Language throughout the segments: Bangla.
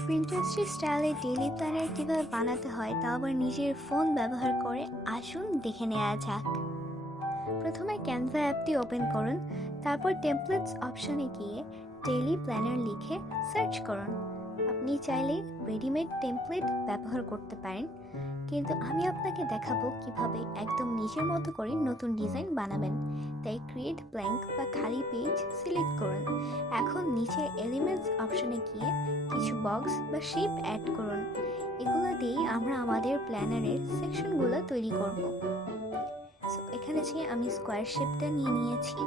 প্রিন্টারেস্ট স্টাইলে ডেইলি প্ল্যানার কীভাবে বানাতে হয় তা আবার নিজের ফোন ব্যবহার করে আসুন দেখে নেওয়া যাক। প্রথমে ক্যানভা অ্যাপটি ওপেন করুন, তারপর টেমপ্লেটস অপশনে গিয়ে ডেইলি প্ল্যানার লিখে সার্চ করুন। আপনি চাইলে রেডিমেড টেমপ্লেট ব্যবহার করতে পারেন, কিন্তু আমি আপনাকে দেখাবো কিভাবে একদম নিজের মতো করে নতুন ডিজাইন বানাবেন। তাই ক্রিয়েট ব্ল্যাঙ্ক বা খালি পেজ সিলেক্ট করুন। এখন নিচের এলিমেন্টস অপশনে গিয়ে কিছু বক্স বা শেপ অ্যাড করুন। এগুলো দিয়েই আমরা আমাদের প্ল্যানারের সেকশনগুলো তৈরি করব। সো এখানে যে আমি স্কোয়ার শেপটা নিয়ে নিয়েছি,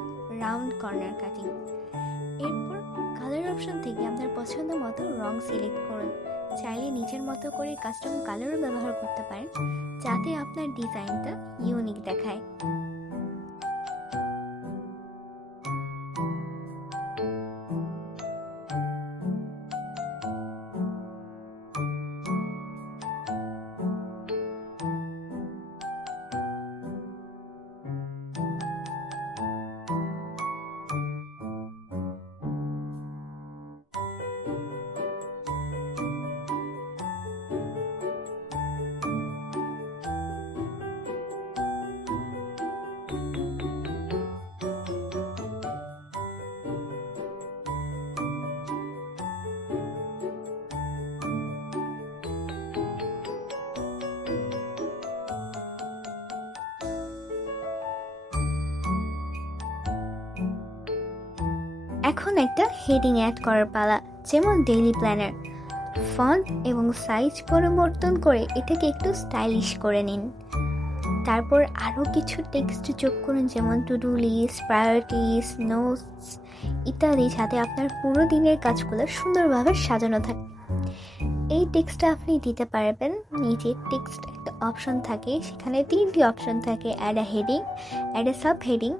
রাউন্ড কর্নার কাটিং। এরপর কালার অপশন থেকে আপনার পছন্দ মতো রং সিলেক্ট করুন। চাইলে নিজের মতো করে কাস্টম কালারও ব্যবহার করতে পারেন, যাতে আপনার ডিজাইনটা ইউনিক দেখায়। এখন একটা হেডিং অ্যাড করার পালা, যেমন ডেইলি প্ল্যানার। ফন্ট এবং সাইজ পরিবর্তন করে এটাকে একটু স্টাইলিশ করে নিন। তারপর আরও কিছু টেক্সট যোগ করুন, যেমন to do list, priorities, notes ইত্যাদি, যাতে আপনার পুরো দিনের কাজগুলো সুন্দরভাবে সাজানো থাকে। এই টেক্সটটা আপনি দিতে পারবেন নিচে টেক্সট একটা অপশন থাকে, সেখানে 3টি অপশন থাকে: add a heading, add a sub heading,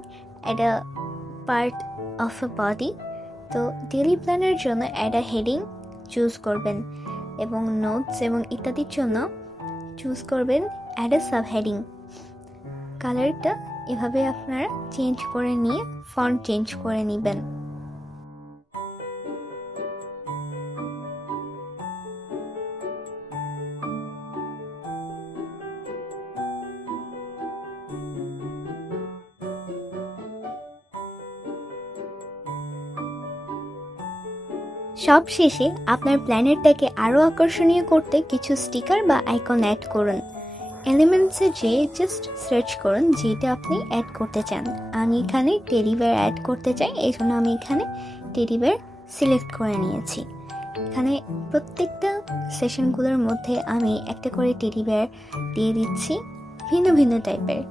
add a part of a body. তো ডেইলি প্ল্যানের জন্য অ্যাড আ হেডিং চুজ করবেন, এবং নোটস এবং ইত্যাদির জন্য চুজ করবেন অ্যাড আ সাব হেডিং। কালারটা এভাবে আপনারা চেঞ্জ করে নিয়ে ফন্ট চেঞ্জ করে নেবেন। সব শেষে আপনার প্ল্যানেরটাকে আরও আকর্ষণীয় করতে কিছু স্টিকার বা আইকন অ্যাড করুন। এলিমেন্টসে যেয়ে জাস্ট সার্চ করুন যেটা আপনি অ্যাড করতে চান। আমি এখানে টেডি বেয়ার অ্যাড করতে চাই, এই জন্য আমি এখানে টেডি বেয়ার সিলেক্ট করে নিয়েছি। এখানে প্রত্যেকটা সেশনগুলোর মধ্যে আমি একটা করে টেডি বেয়ার দিয়ে দিচ্ছি, ভিন্ন ভিন্ন টাইপের।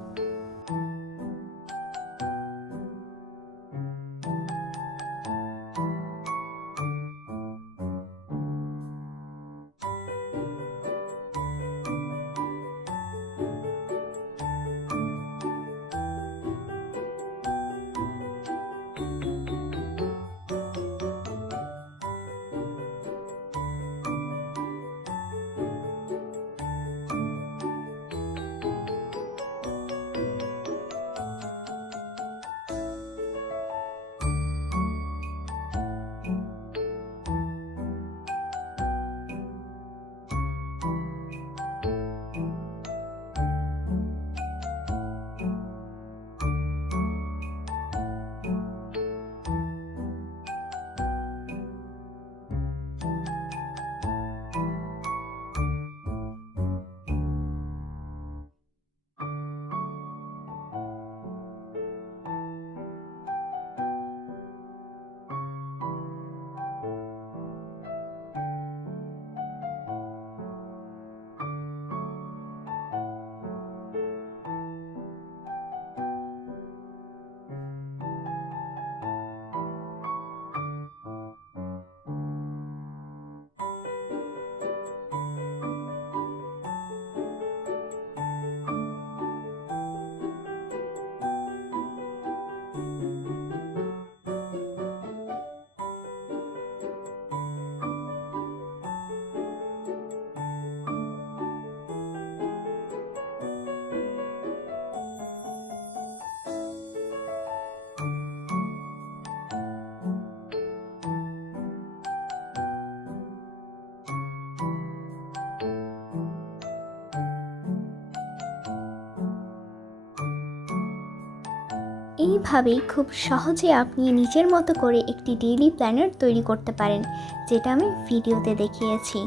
এইভাবেই খুব সহজে আপনি নিজের মতো করে একটি ডেইলি প্ল্যানার তৈরি করতে পারেন, যেটা আমি ভিডিওতে দেখিয়েছি।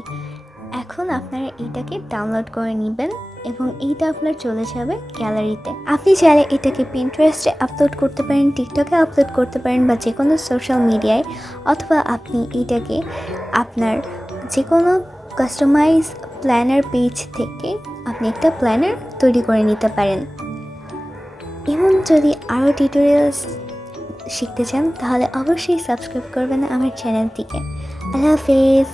এখন আপনারা এটাকে ডাউনলোড করে নেবেন এবং এইটা আপনার চলে যাবে গ্যালারিতে। আপনি চাইলে এটাকে পিন্টারেস্টে আপলোড করতে পারেন, টিকটকে আপলোড করতে পারেন বা যে কোনো সোশ্যাল মিডিয়ায়, অথবা আপনি এটাকে আপনার যে কোনো কাস্টমাইজ প্ল্যানার পেজ থেকে আপনি একটা প্ল্যানার তৈরি করে নিতে পারেন। এবং যদি আরও টিউটোরিয়ালস শিখতে চান তাহলে অবশ্যই সাবস্ক্রাইব করবেন আমার চ্যানেলটিকে। আল্লাহ হাফেজ।